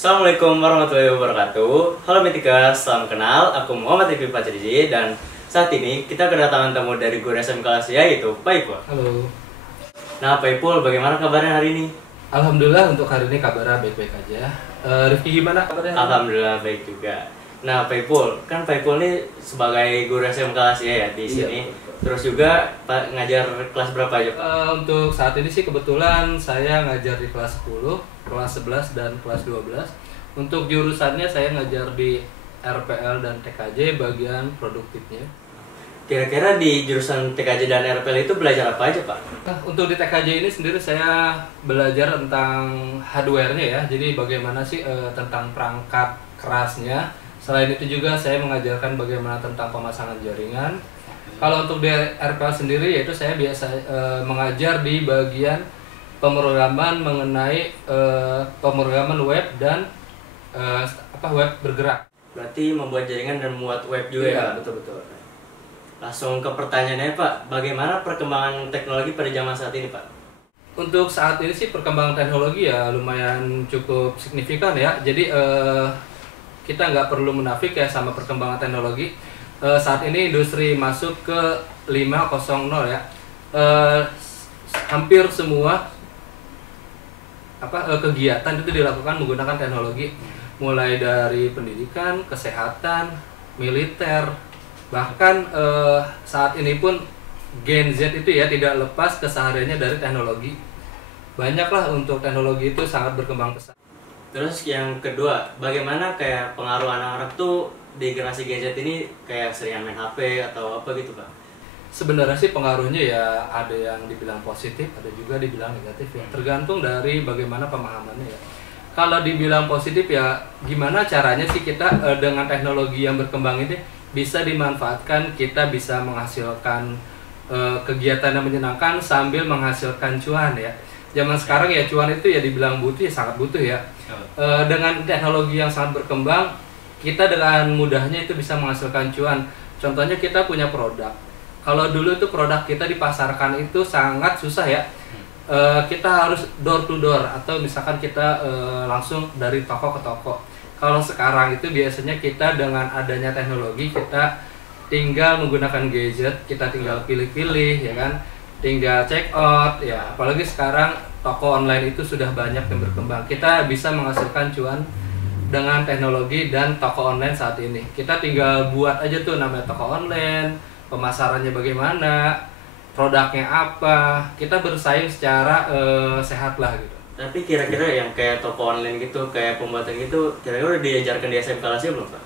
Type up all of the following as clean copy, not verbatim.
Assalamualaikum warahmatullahi wabarakatuh. Halo Mitika, salam kenal. Aku Muhammad Iqbal Pacriji dan saat ini kita kedatangan tamu dari guru SMK Asia yaitu Pak Ipul. Halo. Nah Pak Ipul, bagaimana kabarnya hari ini? Alhamdulillah untuk hari ini kabarnya baik-baik aja. Rifki gimana kabarnya? Alhamdulillah baik juga. Nah Pak Ipul, kan Pak Ipul ini sebagai guru SMK Asia ya di sini. Iya. Terus juga Pak ngajar kelas berapa aja Pak? Untuk saat ini sih kebetulan saya ngajar di kelas 10, kelas 11 dan kelas 12. Untuk jurusannya saya ngajar di RPL dan TKJ bagian produktifnya. Kira-kira di jurusan TKJ dan RPL itu belajar apa aja Pak? Nah, untuk di TKJ ini sendiri saya belajar tentang hardware-nya ya. Jadi bagaimana sih tentang perangkat kerasnya. Selain itu juga saya mengajarkan bagaimana tentang pemasangan jaringan. Kalau untuk di RPL sendiri yaitu saya biasa mengajar di bagian pemrograman mengenai pemrograman web dan web bergerak. Berarti membuat jaringan dan membuat web juga ya? Betul-betul. Langsung ke pertanyaannya Pak, bagaimana perkembangan teknologi pada zaman saat ini Pak? Untuk saat ini sih perkembangan teknologi ya lumayan cukup signifikan ya. Jadi kita nggak perlu munafik ya sama perkembangan teknologi. Saat ini industri masuk ke 5.0 ya. Hampir semua kegiatan itu dilakukan menggunakan teknologi, mulai dari pendidikan, kesehatan, militer, bahkan saat ini pun Gen Z itu ya tidak lepas kesehariannya dari teknologi. Banyaklah untuk teknologi itu sangat berkembang pesat. Terus yang kedua, bagaimana kayak pengaruh anak-anak tuh di generasi Gen Z ini kayak seringan main HP atau apa gitu Pak? Sebenarnya sih pengaruhnya ya ada yang dibilang positif, ada juga dibilang negatif ya. Tergantung dari bagaimana pemahamannya ya. Kalau dibilang positif ya gimana caranya sih kita dengan teknologi yang berkembang ini bisa dimanfaatkan, kita bisa menghasilkan kegiatan yang menyenangkan sambil menghasilkan cuan ya. Zaman sekarang ya cuan itu ya dibilang butuh ya sangat butuh ya. Dengan teknologi yang sangat berkembang, kita dengan mudahnya itu bisa menghasilkan cuan. Contohnya kita punya produk. Kalau dulu tuh produk kita dipasarkan itu sangat susah ya. Kita harus door to door atau misalkan kita langsung dari toko ke toko. Kalau sekarang itu biasanya kita dengan adanya teknologi kita tinggal menggunakan gadget, kita tinggal pilih-pilih ya kan. Tinggal check out ya, apalagi sekarang toko online itu sudah banyak yang berkembang. Kita bisa menghasilkan cuan dengan teknologi dan toko online saat ini. Kita tinggal buat aja tuh namanya toko online, pemasarannya bagaimana, produknya apa, kita bersaing secara sehat lah gitu. Tapi kira-kira yang kayak toko online gitu, kayak pembuatan gitu, kira-kira udah diajarkan di SMK Asia belum Pak?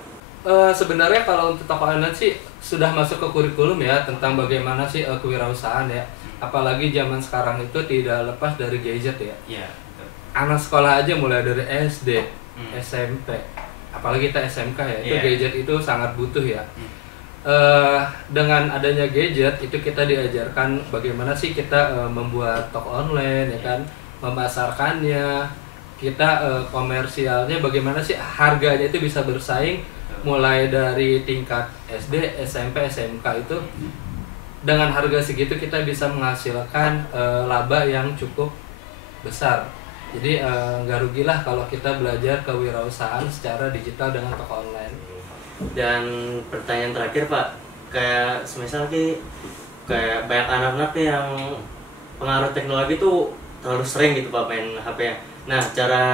Sebenarnya kalau untuk toko online sih sudah masuk ke kurikulum ya tentang bagaimana sih kewirausahaan ya. Apalagi zaman sekarang itu tidak lepas dari gadget ya. Iya. Anak sekolah aja mulai dari SD, SMP, apalagi kita SMK ya, itu gadget itu sangat butuh ya. Dengan adanya gadget itu kita diajarkan bagaimana sih kita membuat toko online ya kan, memasarkannya, kita komersialnya bagaimana sih harganya itu bisa bersaing mulai dari tingkat SD, SMP, SMK itu dengan harga segitu kita bisa menghasilkan laba yang cukup besar. Jadi nggak rugilah kalau kita belajar kewirausahaan secara digital dengan toko online. Dan pertanyaan terakhir Pak, kayak semisal kayak banyak anak-anak nih yang pengaruh teknologi tuh terlalu sering gitu Pak main HP ya. Nah cara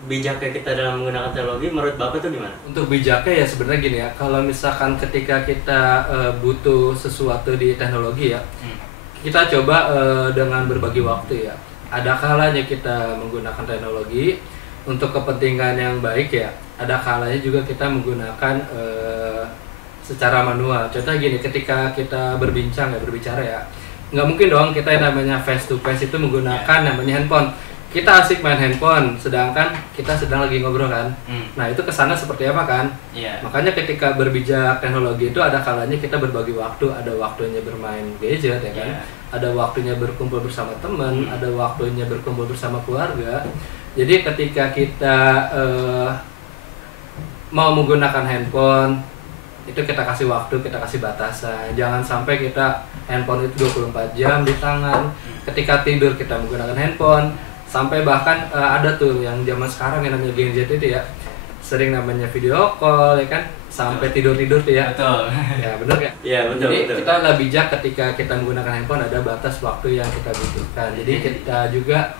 bijaknya kita dalam menggunakan teknologi menurut Bapak itu gimana? Untuk bijaknya ya sebenarnya gini ya, kalau misalkan ketika kita butuh sesuatu di teknologi ya, kita coba dengan berbagi waktu ya. Ada kalanya kita menggunakan teknologi untuk kepentingan yang baik ya, ada kalanya juga kita menggunakan secara manual. Contohnya gini, ketika kita berbicara ya, nggak mungkin dong kita yang namanya face to face itu menggunakan namanya handphone. Kita asik main handphone, sedangkan kita sedang lagi ngobrol kan. Nah itu kesana seperti apa kan? Makanya ketika berbijak teknologi itu ada kalanya kita berbagi waktu, ada waktunya bermain gadget ya kan, ada waktunya berkumpul bersama teman, ada waktunya berkumpul bersama keluarga. Jadi ketika kita mau menggunakan handphone itu kita kasih waktu, kita kasih batasan. Jangan sampai kita handphone itu 24 jam di tangan. Ketika tidur kita menggunakan handphone. Sampai bahkan ada tuh yang zaman sekarang yang namanya Gen Z itu ya, sering namanya video call ya kan, sampai tidur-tidur tuh ya. Betul. Ya benar ya. Iya betul. Jadi betul. kita lebih bijak ketika kita menggunakan handphone, ada batas waktu yang kita butuhkan. Jadi kita juga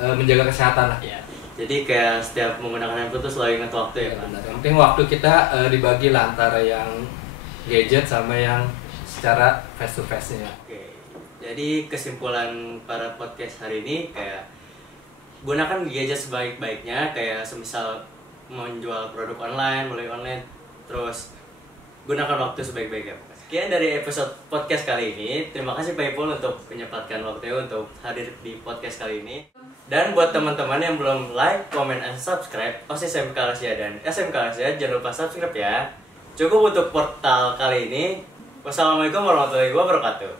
menjaga kesehatan lah. Iya. Jadi kayak setiap menggunakan handphone tuh selalu ingat waktu ya, Ya, Pak. benar. Yang penting waktu kita dibagi lah antara yang gadget sama yang secara face to face-nya. Oke. Jadi kesimpulan para podcast hari ini kayak gunakan gadget sebaik-baiknya, kayak semisal menjual produk online, melalui online, terus gunakan waktu sebaik-baiknya. Sekian dari episode podcast kali ini. Terima kasih Pak Ipul untuk menyempatkan waktu untuk hadir di podcast kali ini. Dan buat teman-teman yang belum like, comment, and subscribe OSIS SMK Asia dan SMK Asia, jangan lupa subscribe ya. Cukup untuk portal kali ini. Wassalamualaikum warahmatullahi wabarakatuh.